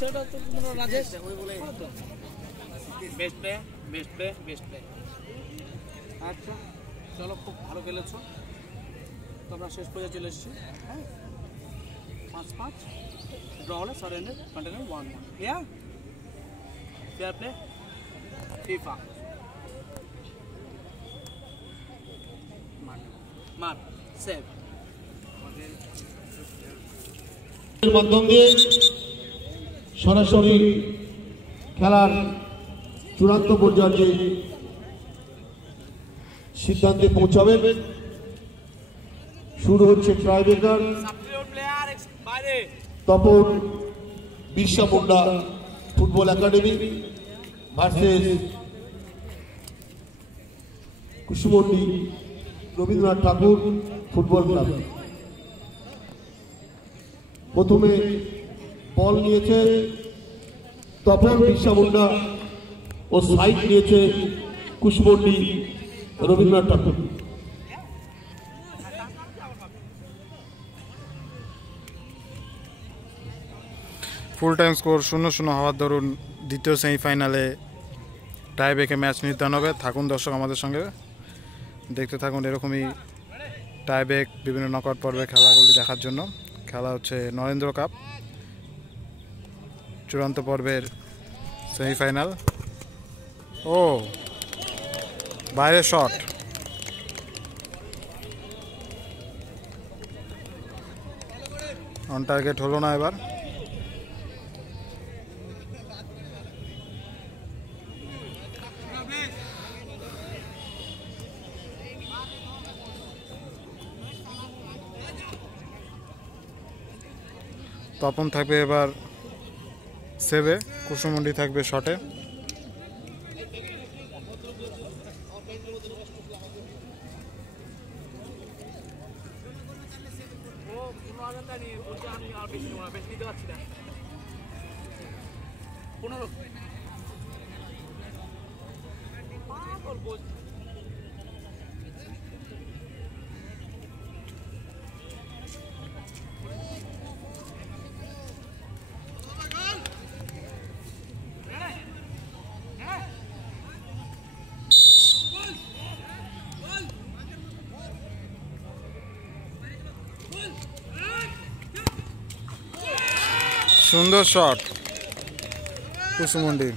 ছেলেটা তো তোমরা রাজেশ ওই বলে best play best play best play. আচ্ছা চলো, খুব ভালো খেলেছো। তো আমরা শেষ পর্যায়ে চলে এসেছি। হ্যাঁ 5-5 ড্র হলে surrender continue 1-1। Clear? Fair play FIFA মার সেভ এর মাধ্যম দিয়ে সরাসরি খেলার চূড়ান্ত পর্যায়ে সিদ্ধান্তে পৌঁছাবেন। শুরু হচ্ছে tiebreaker. Tapan Birsa Munda football academy versus Kusumandi Rabindranath Thakur football club. প্রথমে বল নিয়েছে তপন বিরসা মুন্ডা ও সাইড নিয়েছে Kusumandi Rabindranath Thakur. Full time score 0-0 হওয়ার দরুন দ্বিতীয় সেমিফাইনালে টাই ব্রেকে ম্যাচ নির্ধারণ হবে। থাকুন দর্শক আমাদের সঙ্গে, দেখতে থাকুন এরকমই টাই ব্রেক বিভিন্ন নকআউট পর্বে খেলাগুলি দেখার জন্য। খেলা হচ্ছে নরেন্দ্র কাপ চূড়ান্ত পর্বের সেমিফাইনাল। ও বাইরে শট, অন টার্গেট হলো না। এবার তপন থাকবে এবার সেভে, কুসুমন্ডি থাকবে শটে। সুন্দর শট কুসুমন্ডি।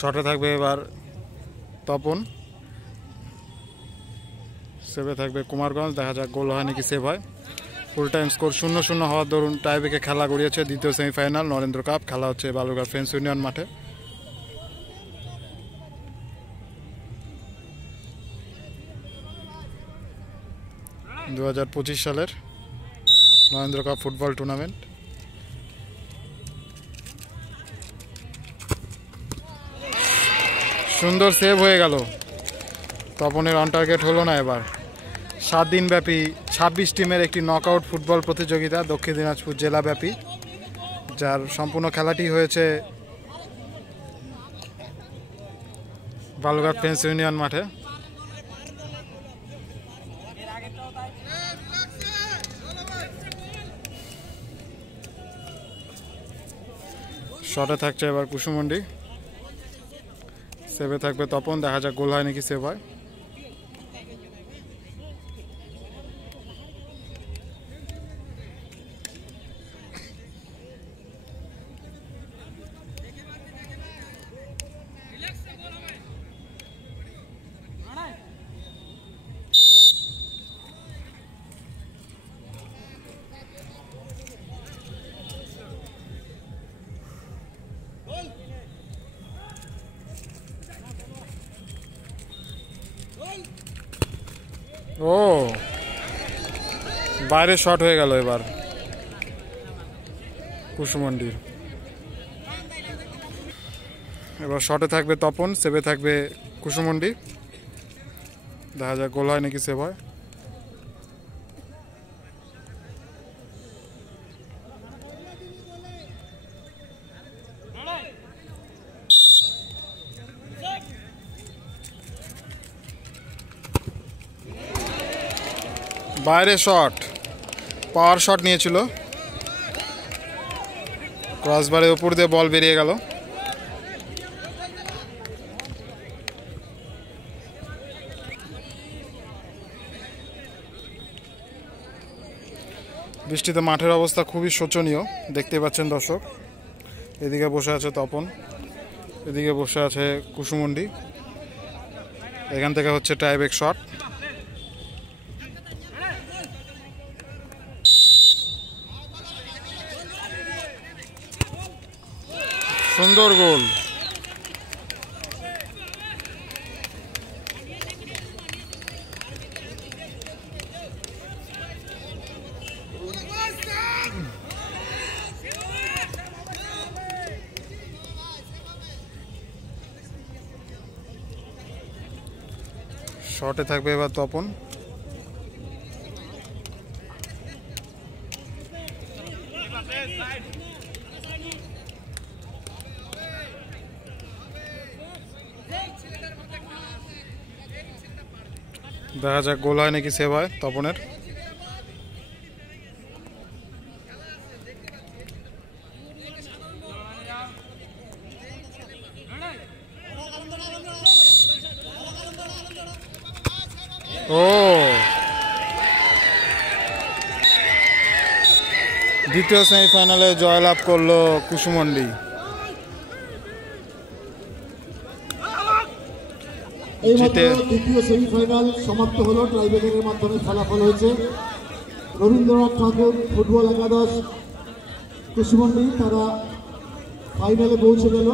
শটে থাকবে এবার তপন, সেভে থাকবে কুমারগঞ্জ। দেখা যাক গোল হয় নাকি সেভ হয়। ফুল টাইম স্কোর 0-0 হওয়ার দরুন টাইব্রেকে খেলা গড়িয়েছে দ্বিতীয় সেমিফাইনাল নরেন্দ্র কাপ। খেলা হচ্ছে বালুরঘাট ফ্রেন্ডস ইউনিয়ন মাঠে। দু 2025 সালের নরেন্দ্র কাপ ফুটবল টুর্নামেন্ট। সুন্দর সেভ হয়ে গেল, তপনের অন টার্গেট হলো না। এবার 7 দিনব্যাপী 26 টিমের একটি নকআউট ফুটবল প্রতিযোগিতা দক্ষিণ দিনাজপুর জেলাব্যাপী, যার সম্পূর্ণ খেলাটি হয়েছে বালুরঘাট ফ্রেন্ডস ইউনিয়ন মাঠে। শটে থাকছে এবার কুসুমন্ডি, সেভে থাকবে তপন। দেখা যাক গোল হয় নাকি সেভ হয়। ও বাইরে শট হয়ে গেল এবার কুসুমন্ডির। এবার শটে থাকবে তপন, সেভে থাকবে কুসুমন্ডি। দেখা যাক গোল হয় নাকি সেভ হয়। বাইরে শট, পাওয়ার শট নিয়েছিল, ক্রসবারের উপর দিয়ে বল বেরিয়ে গেল। বৃষ্টিতে মাঠের অবস্থা খুবই শোচনীয়, দেখতে পাচ্ছেন দর্শক। এদিকে বসে আছে তপন, এদিকে বসে আছে কুসুমন্ডি। এখান থেকে হচ্ছে টাইব্রেক শট। সুন্দর গোল। শটে থাকবে এবার তপন। দেখা যাক গোল হয় নাকি সেভ হয় তপনের। ও দ্বিতীয় সেমিফাইনালে জয়লাভ করলো কুসুমন্ডি। দ্বিতীয় সেমিফাইনাল সমাপ্ত হলো, টাইব্রেকারের মাধ্যমে ফলাফল হয়েছে রবীন্দ্রনাথ ঠাকুর ফুটবল একাদশ কুসুমন্ডি, তারা ফাইনালে পৌঁছে গেল।